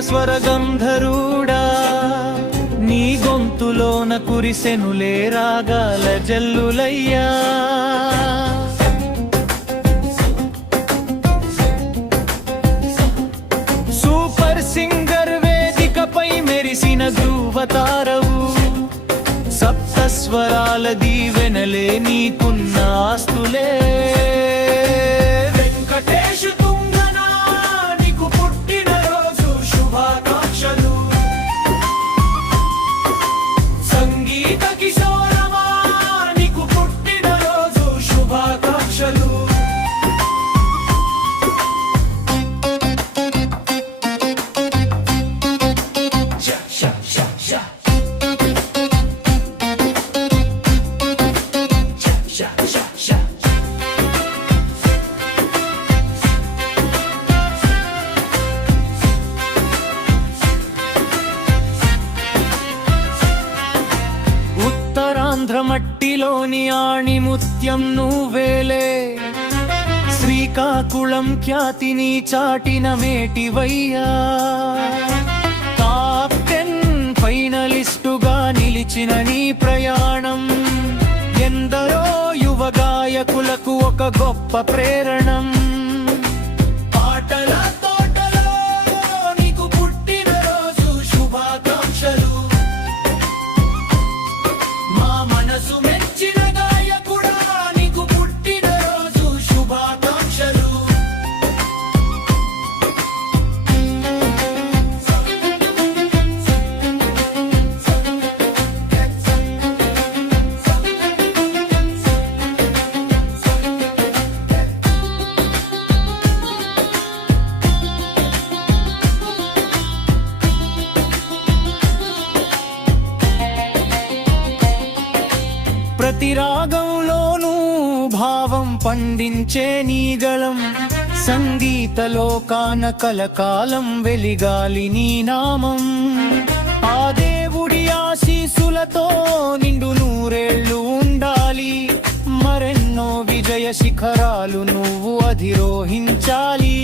స్వరగంధరుడా నీ గొంతులోన కురిసెనులే రాగాల జల్లులయ్యా super singer వేదికపై మెరిసిన ధృవతారవు సప్తస్వరాల దీవెనలే నీకున్న ఆస్తులే మట్టిలోని ఆణిముత్యం నువ్వేలే శ్రీకాకుళం ఖ్యాతిని చాటిన మేటివయ్యా టాప్ 10 ఫైనలిస్టుగా నిలిచిన నీ ప్రయాణం ఎందరో యువ గాయకులకు ఒక గొప్ప ప్రేరణం పాటల తోటలో నీకు పుట్టిన రోజు శుభాకాంక్షలు మెచ్చిన గాయకుడా నీకు పుట్టిన రోజు శుభాకాంక్షలు ప్రతి రాగంలోనూ భావం పండించే నీ గళం సంగీత లోకాన కలకాలం వెలిగాలి నీ నామం ఆ దేవుడి ఆశీసులతో నిండు నూరేళ్లు ఉండాలి మరెన్నో విజయ శిఖరాలు నువ్వు అధిరోహించాలి